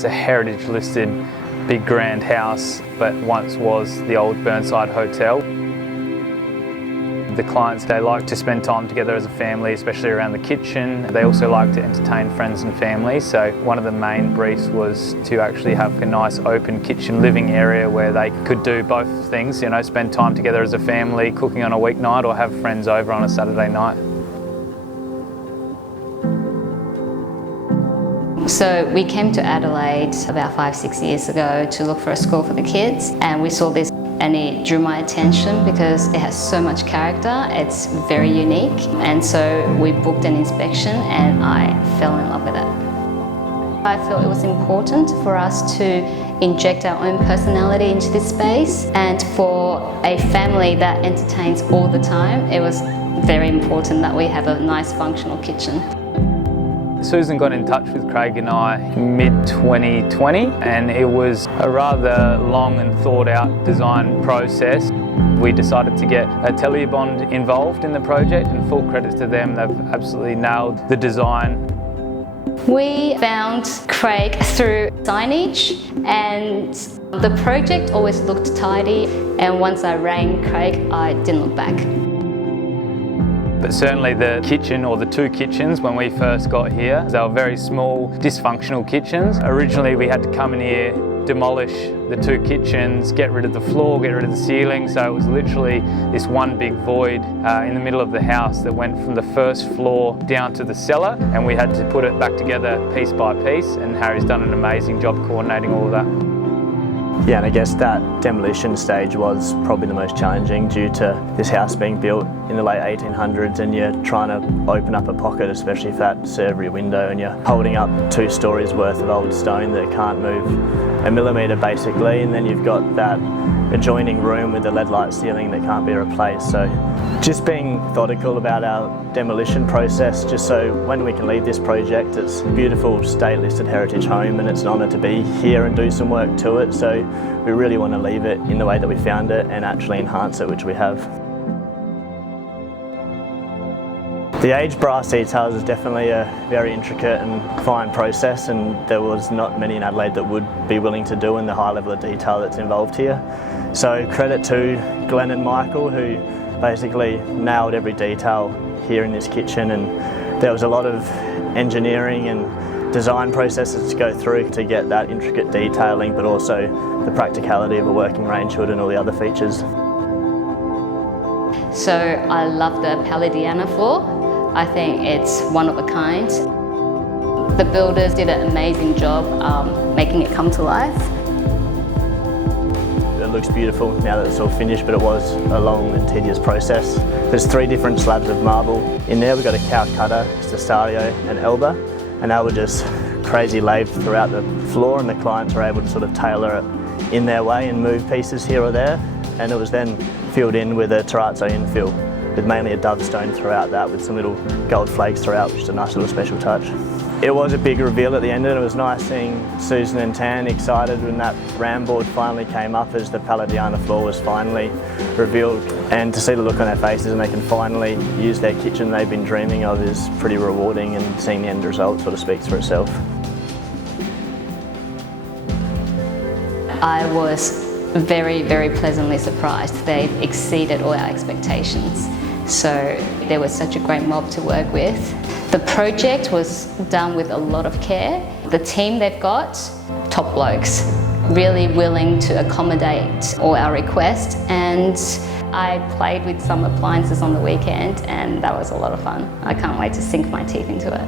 It's a heritage listed big grand house, but once was the old Burnside Hotel. The clients, they like to spend time together as a family, especially around the kitchen. They also like to entertain friends and family, so one of the main briefs was to actually have a nice open kitchen living area where they could do both things, you know, spend time together as a family, cooking on a weeknight, or have friends over on a Saturday night. So we came to Adelaide about 5-6 years ago to look for a school for the kids, and we saw this and it drew my attention because it has so much character. It's very unique, and so we booked an inspection and I fell in love with it. I felt it was important for us to inject our own personality into this space, and for a family that entertains all the time, it was very important that we have a nice functional kitchen. Susan got in touch with Craig and I mid-2020, and it was a rather long and thought out design process. We decided to get a Telebond involved in the project, and full credit to them, they've absolutely nailed the design. We found Craig through signage, and the project always looked tidy, and once I rang Craig, I didn't look back. But certainly the kitchen, or the two kitchens when we first got here, they were very small, dysfunctional kitchens. Originally we had to come in here, demolish the two kitchens, get rid of the floor, get rid of the ceiling, so it was literally this one big void in the middle of the house that went from the first floor down to the cellar, and we had to put it back together piece by piece, and Harry's done an amazing job coordinating all of that. Yeah, and I guess that demolition stage was probably the most challenging due to this house being built in the late 1800s, and you're trying to open up a pocket, especially if that servery window, and you're holding up 2 stories worth of old stone that can't move a millimetre basically, and then you've got that adjoining room with the lead light ceiling that can't be replaced. So just being methodical about our demolition process, just so when we can leave this project, it's a beautiful state listed heritage home, and it's an honour to be here and do some work to it. So we really want to leave it in the way that we found it and actually enhance it, which we have. The aged brass details is definitely a very intricate and fine process, and there was not many in Adelaide that would be willing to do in the high level of detail that's involved here. So credit to Glenn and Michael, who basically nailed every detail here in this kitchen, and there was a lot of engineering and design processes to go through to get that intricate detailing, but also the practicality of a working range hood and all the other features. So I love the Palladiana floor. I think it's one of a kind. The builders did an amazing job making it come to life. It looks beautiful now that it's all finished, but it was a long and tedious process. There's 3 different slabs of marble in there. We've got a Calcutta, Cesario and Elba, and they were just crazy lathed throughout the floor, and the clients were able to sort of tailor it in their way and move pieces here or there, and it was then filled in with a terrazzo infill, with mainly a dove stone throughout that, with some little gold flakes throughout, which is a nice little special touch. It was a big reveal at the end, and it was nice seeing Susan and Tan excited when that ram board finally came up as the Palladiana floor was finally revealed, and to see the look on their faces and they can finally use their kitchen they've been dreaming of is pretty rewarding, and seeing the end result sort of speaks for itself. I was very, very pleasantly surprised. They've exceeded all our expectations. So there was such a great mob to work with. The project was done with a lot of care. The team they've got, top blokes, really willing to accommodate all our requests, and I played with some appliances on the weekend, and that was a lot of fun. I can't wait to sink my teeth into it.